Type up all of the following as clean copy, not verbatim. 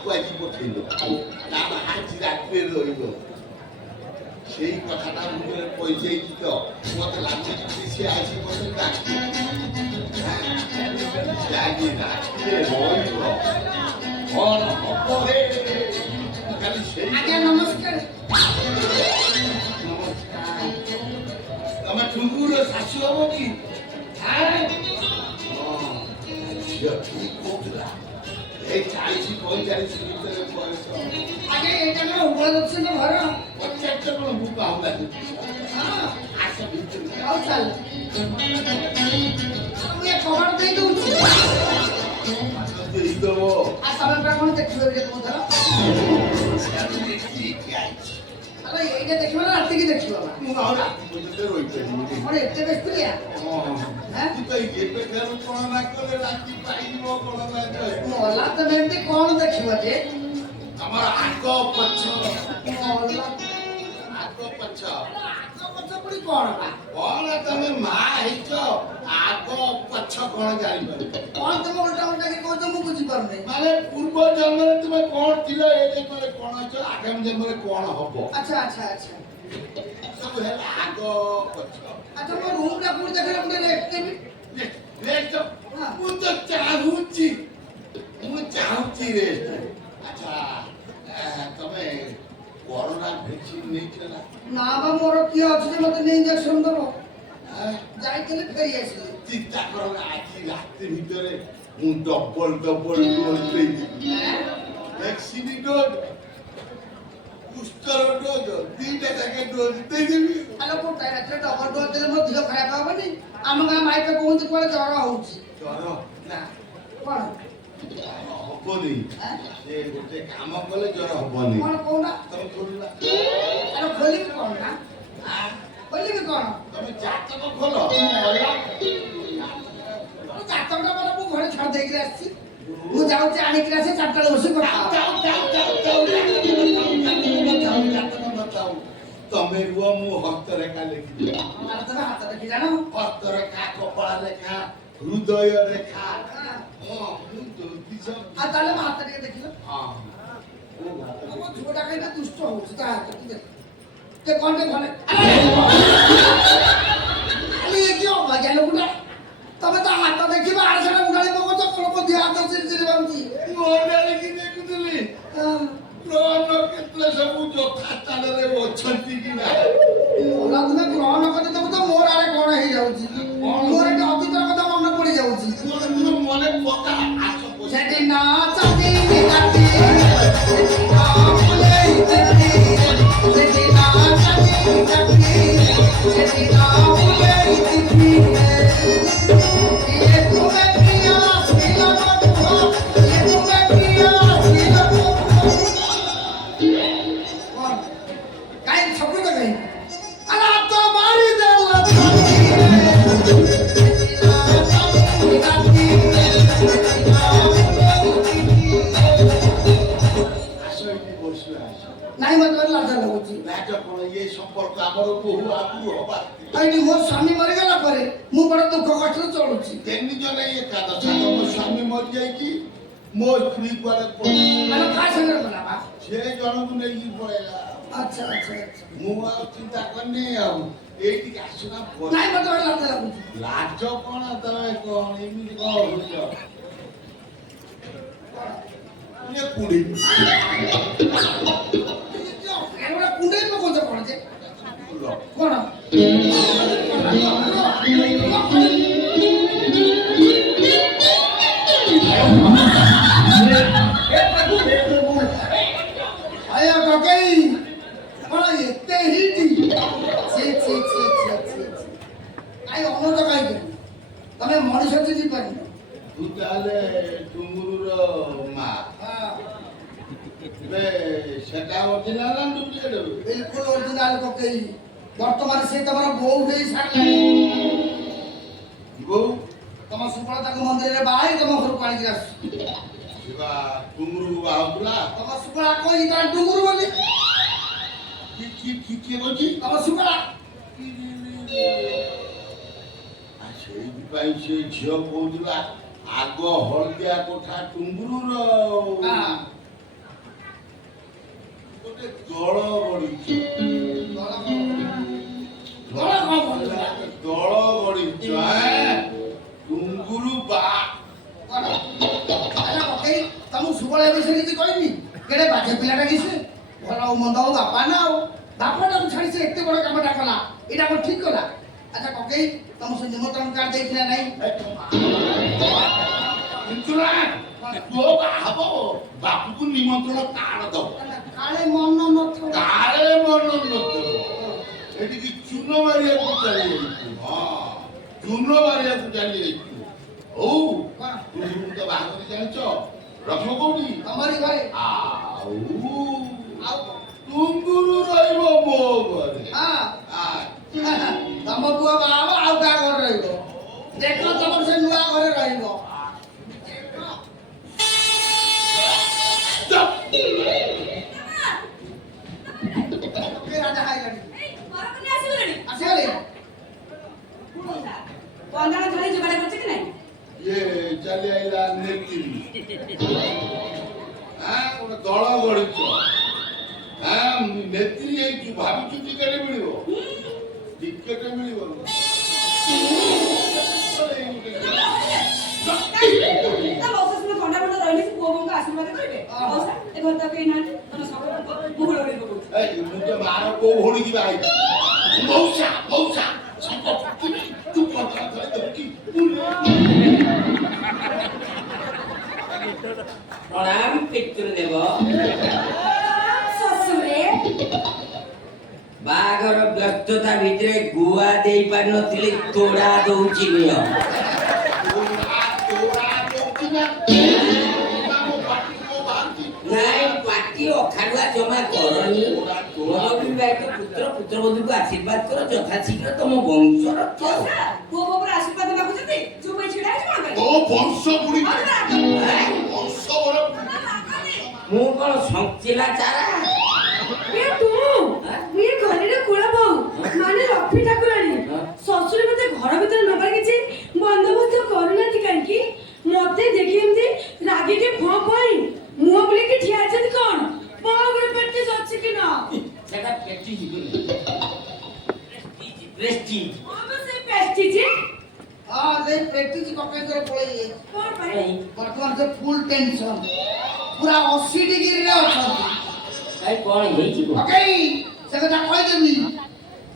ତାକୁ ଆଜି ପଠେଇଲ ତାର ଆଜି ରାତିରେ ରହିବ ସେଇ କଥାଟା ମୁଣ୍ଡରେ ପଇଯାଇଛି ତ ମତେ ଲାଗୁଛି ସେ ଆଜି ମତେ ଡାକି ସେ ଆଜି ରାତିରେ ରହିବ କଣ ହବ ରେ ଖାଲି ସେଇ ଆଜ୍ଞା ନମସ୍କାର। ନମସ୍କାର ତମେ ଟୁଙ୍ଗୁର ଶାଶୁ ହବ କି? ଝିଅ ଠିକ କହୁଥିଲା এই 40-45 ଭିତରେ ବୟସ ଆଜ୍ଞା ଏଇଟା କଣ ଉପଲବ୍ଧ ଘର? ପଚାରିଛ କଣ ମୁଁ ପାହୁଲା ଆସ ଭିତରେ ହଉ ଚାଲ ମୁଁ ଏ ଖବର ଦେଇ ଦଉଛି। ଦେଇଦବ ଆଉ ତମେ ପୁରା କଣ ଦେଖିବ ଏଇଟା କୋଉଥର? ଆରେ ଏଇଟା ଦେଖିବ ନା ରାତିକି ଦେଖିବ ନା? ମୁଁ ଆଉ ରାତି ପର୍ଯ୍ୟନ୍ତ ରହିପାରିବିନି କଣ ଏତେ ବ୍ୟସ୍ତରିଆ? ତୁ ତ ଏବେ ଠାରୁ କଣ ନା କଲେ ରାତି ପାଇଯିବ କଣ ନା ମଲା ତମେ ଏମିତି କଣ ଦେଖିବ ଯେ? ଆମର ଆଗ ପଛ ମଲା ଆଗ ପଛ ଆଗ ପଛ ପୁଣି କଣ ବା? କଣ ତମେ ମା ହେଇଛ ଆଗ ପଛ କଣ ଜାଣିପାରିବ କଣ ତମେ ଓଲଟା ଓଲଟା କି କହୁଛ ମୁଁ ବୁଝିପାରୁନି। ମାନେ ପୂର୍ବ ଜନ୍ମରେ ତୁମେ କଣ ଥିଲ ଏ ଜନ୍ମରେ କଣ ଅଛ ଆଗାମୀ ଜନ୍ମରେ କଣ ହବ ଆଚ୍ଛା ଆଚ୍ଛା ଆଚ୍ଛା ସବୁ ହେଲା ଆଗ ପଛ ଆଚ୍ଛା ମୋ ରୁମ୍ ଟା ପୁଣି ଦେଖିଲେ ମୁଁ ଟିକେ ରେଷ୍ଟ ନେବି। ରେଷ୍ଟ ମୁଁ ତ ଚାହୁଁଛି ରେଷ୍ଟ ଆଚ୍ଛା ତମେ କରୋନା ଭ୍ୟାକ୍ସିନ ନେଇଛ ନା ନା ବା ମୋର କିଏ ଅଛି ଯେ ମତେ ନେଇ ଇଞ୍ଜେକ୍ସନ ଦବ? ଯାଇଥିଲି ଫେରି ଆସିଲି। ଚିନ୍ତା କର ନା ଆଜି ରାତି ଭିତରେ ମୁଁ ଡବଲ ଡୋଜ୍ ଦେଇଦେବି ଭ୍ୟାକ୍ସିନ ଡୋଜ୍ ବୁଷ୍ଟର ଡୋଜ୍ ଦିଟା ଯାକେ ଡୋଜ୍ ଦେଇଦେବି ଆଲୋ ଗୋଟାଏ ରାତିରେ ଡବଲ ଡୋଜ୍ ଦେଲେ ମୋ ଦେହ ଖରାପ ହବନି? ଆମ ଗାଁ ମାଇପେ କୁହନ୍ତି କୁଆଡେ ଜ୍ୱର ହଉଛି। ଜ୍ୱର ନା କଣ ହବନି ସେ ଗୋଟେ କାମ କଲେ ଜ୍ୱର ହବନି କଣ କହୁନା? ତମେ ଖୋଲିଲା ଆରେ ଖୋଲିବି କଣ ନା? ଖୋଲିବି କଣ? ତମେ ଜାତକ ଖୋଲ ଜାତକଟା ମାନେ ମୁଁ ଘରେ ଛାଡ଼ି ଦେଇକିରି ଆସିଛି। ମୁଁ ଯାଉଛି ଆଣିକିରି ଆସି 4ଟା ବେଳେ ବସି କଥା ହବା। ତମେ ରୁହ ମୁଁ ହସ୍ତରେଖା ଲେଖିଦିଅ ମାନେ ତମେ ହାତ ଦେଖି ଜାଣ? ହସ୍ତରେଖା କପାଳ ରେଖା ହୃଦୟ ରେଖା ମୁଁ ଜ୍ୟୋତିଷ ଆଉ ତାହେଲେ ମୋ ହାତ ଟିକେ ଦେଖିଲ। ହଁ ମୋ ଝୁଅଟା କାହିଁକି ଦୁଷ୍ଟ ହଉଛି ତା ହାତ ଟିକେ ଦେଖ। ସେ କଣ ଟିକେ ଭଲ ଖାଲି ଏ କି ଅବାଗିଆ ଲୋକଟା। ତମେ ତା ହାତ ଦେଖିବ ଆଡେ ସାଡେ ଉଡାଳି ପକଉଛ କଣ ଦେହ ହାତ ଚିରି ବାବୁଛି। ମୁଁ ଅଣ୍ଡାଳିକି ଦେଖୁଥିଲି ଗ୍ରହ ନକ୍ଷତ୍ର ସବୁ ଯଥା ସ୍ଥାନରେ ଅଛନ୍ତି କି ନାହିଁ ତୁମେ ଗ୍ରହ ନକ୍ଷତ୍ର ଦେଖୁଛ ମୋର ଆଡେ କଣ ହେଇଯାଉଛି। ମୋର ଏଠି ଅତୀତର କଥା ମନେ ପଡି ଯାଉଛି। ମନେ ପକା ଆସ ସେଠି ନା ଚାନ୍ଦିନୀ ରାତି ସେଠି ନା ଫୁଲେଇ ତିଥି ସେଠି ନା ଚାନ୍ଦିନୀ ରାତି ସେଠି ନା ଫୁଲେଇ ତିଥି ये तुम्हें प्रिया श्रीला बधुआ ये तुम्हें प्रिया श्रीला बधुआ कौन काहे छपू तो गई अरे तो मारी दे लताती नहीं मतलब लाजा लगुची ଲାଜ କଣ ଏ ସମ୍ପର୍କ ଆମର ବହୁ ଆଗରୁ ହବା आइडी मो स्वामी मरि गेला परे मु बड़ दुख कष्ट चलुची ତିନି ଜଣ ଏକାଦଶ ମୋ ସ୍ୱାମୀ ମରିଯାଇଛି ମୋ ସ୍ତ୍ରୀ କୁଆଡେ ପଳେଇଛି माने का संग बना बा ସେ ଜଣକୁ ନେଇକି ପଳେଇଲା अच्छा अच्छा अच्छा ମୁଁ ଆଉ ଚିନ୍ତା କରିନି ଆଉ ଏଇଠିକି ଆସୁନା नहीं मतलब लाजा लगुची ଲାଜ କଣ ତମେ କଣ ଏମିତି କଣ ହଉଛ ଇଏ କୁଡି एवढा कुंडे नको कोण जे कोण आया गगई कोण येते हिटी छि छि छि छि आई अनुज काई तमे मनुष्य चिनी पानी ତୁ ତାହେଲେ ଟୁଙ୍ଗୁରୁର ମା ଏବେ ସେଟା ଅରିଜିନାଲ ନା ଡୁପ୍ଲିକେଟ बिल्कुल ओरिजिनल गगई वर्तमान से तमरा बोउ हेई सारलानी ବୋଉ तम सुपळ ताको मंदिर रे बाई तम घर पानी गिरास ଶିବା ଟୁଙ୍ଗୁରୁ ବାହୁଥିଲା तम सुपळ कोई ता डुंगुर बोली କିଏ କହୁଛି तम सुपळ ସେଇଥିପାଇଁ ସେ ଝିଅ କହୁଥିଲା ଆଗ ହଳଦିଆ କୋଠା ଟୁଙ୍ଗୁରୁର ଦଳ ଗଢିଛ ଦଳ ଗଢିଛ ଡୁଙ୍ଗୁରୁ ବା ଆଚ୍ଛା ପକେଇ ତମକୁ ସୁବଳ ଏ ବିଷୟରେ କିଛି କହିନି କେଡ଼େ ବାଜେ ପିଲାଟା କି ସେ ଭଲ ହଉ ମନ୍ଦ ହଉ ବାପା ନା ଆଉ ବାପାଟାକୁ ଛାଡ଼ି ସେ ଏତେ ବଡ଼ କାମଟା କଲା ଏଇଟା କଣ ଠିକ କଲା ଆଚ୍ଛା ପକେଇ ତମ ସେ ନିମନ୍ତ୍ରଣ କାର୍ଡ ଦେଇଥିଲା ନାହିଁ ପୁଅ ବାହା ହବ ବାପୁକୁ ନିମନ୍ତ୍ରଣ କାର୍ଡ ଦବ କାଳେ ମନ ନଥିବ କାଳେ ମନ ନଥିବ ଏଠିକି ଚୂନ ମାରିବାକୁ ଚାଲି ଯାଇଛୁ ହଁ ଚୂନ ମାରିବାକୁ ଚାଲି ଯାଇଛୁ ହଉ ତୁମକୁ ତ ବାହା କରି ଜାଣିଛ ରଖ କୋଉଠି ତମରି ଘରେ ଆଉ ଆଉ ତୁଙ୍ଗୁରୁ ରହିବ ମୋ ଘରେ ହଁ ତମ ପୁଅ ବାହା ହବ ଆଉ କାହା ଘରେ ରହିବ ଦେଖ ତମର ସେ ନୂଆ ଘରେ ରହିବ ରାଜା ଖାଇଲାଣି ଆସିଗଲେ ବନ୍ଦାଣ ଧରି ଯୋଗାଡ଼ କରୁଛି କି ନାହିଁ ଇଏ ଚାଲି ଆଇଲା ନେତ୍ରୀ ଗୋଟେ ଦଳ ଗଢିଛ ନେତ୍ରୀ ହେଇଛୁ ଭାବିଛୁ ଟିକେଟ ମିଳିବ ଟିକେଟ ମିଳିବନି ଥଣ୍ଡା ଫଣ୍ଡା ରହିଲେ ସେ ପୁଅ ବୋଉଙ୍କ ଆଶୀର୍ବାଦ କରିବେ ମଉସା ଏ ଘର ତ କେହି ନାହାନ୍ତି ତମେ ସବୁ ମୁହୁଳ ଉଡି ପକଉଛ ମୁଁ ତ ମାର କୋଉ ଭଉଣୀ କି ବାହା ମଉସା ମଉସା ତୁ ପତ୍ର ଧରିକି ପ୍ରଣାମ ପିତୃଦେବ ଶ୍ୱଶୁରେ ବାହାଘର ବ୍ୟସ୍ତତା ଭିତରେ ଗୁଆ ଦେଇ ପାରିନଥିଲି ତୋଡ଼ା ଦଉଛି ନିଅ ନାଇଁ ପାଟି ଅଖାଡୁଆ ଜମା କରନି ନବବିବାହିତ ପୁତ୍ର ପୁତ୍ରବଧୂକୁ ଆଶୀର୍ବାଦ କର ଯଥାଶୀଘ୍ର ତମ ବଂଶ ରକ୍ଷ ମଉସା ପୁଅ ବୋଉଙ୍କର ଆଶୀର୍ବାଦ ମାଗୁଛନ୍ତି ଚୁପ ହେଇ ଛିଡ଼ା ହେଇଛି କଣ ପାଇଁ ଓ ବଂଶ ବୁଡି ବଂଶ ବର ମୁଁ କଣ ସଂଚିଲା ଚାରା ଘରେ କୁଳ ବୋଉ ମାନେ ଲକ୍ଷ୍ମୀ ଠାକୁରାଣୀ ଶ୍ୱଶୁର ମତେ ଘର ଭିତରେ ନବାର କିଛି ବନ୍ଦୋବସ୍ତ କରୁନାହାନ୍ତି କାହିଁକି ମତେ ଦେଖି ଏମିତି ରାଗିକି ଫଁ ଫଇଁ ମୁହଁ ବୁଲିକି ଠିଆ ହେଇଛନ୍ତି କଣ ବାହାଘର ପ୍ରେଷ୍ଟିଜ୍ ଅଛି କି ନା ସେଟା ପ୍ରେଷ୍ଟିଜ୍ ପ୍ରେଷ୍ଟିଜ୍ ସେ ପ୍ରେଷ୍ଟିଜ୍ ହଁ ସେଇ ପ୍ରେକ୍ଟିସ କକେଇଙ୍କର ପଳେଇ ଯାଇଛି କଣ ପାଇଁ ବର୍ତ୍ତମାନ ସେ ଫୁଲ୍ ଟେନସନ ପୁରା 80 ଡିଗ୍ରୀରେ ଅଛନ୍ତି ଭାଇ କଣ ହେଇଛି ଓକେଇ ସେ କଥା କହିଦେବି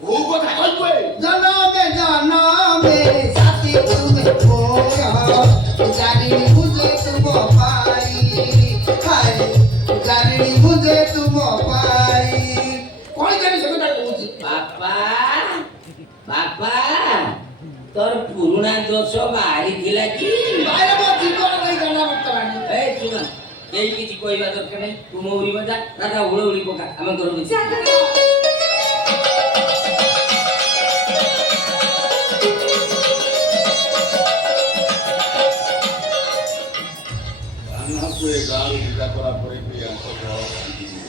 କୋଉ କଥା କହିବେ ଜନମେ ସାଥୀ ତୁମେ ମୋର ଜାଣିନି ବୁଝେ ତୁମ ପାଇ ହାय ଜାଣିନି ବୁଝେ ତୁମ ପାଇ କହିଦେବି ସେ କଥା କହୁଛି ବାପା ବାପା ତୋର ପୁରୁଣା ଦୋଷ ବାହାରିଥିଲା କି ଭାଇର ମୋ ଜୀବନ ନେଇ ଗଲା ବର୍ତ୍ତମାନ ଏ ଶୁଣ କେହି କିଛି କହିବା ଦରକାର ନାହିଁ ତୁ ମଉରୀ ବଜା ଦାଦା ଉଳ ଉଳି ପକା ଆମେ ଘରକୁ ଗାଁକୁ ଏ ଗାଁରୁ ବିଦା କଲା ପରେ ବି ଆଙ୍କ ଘର ଭାଙ୍ଗିନି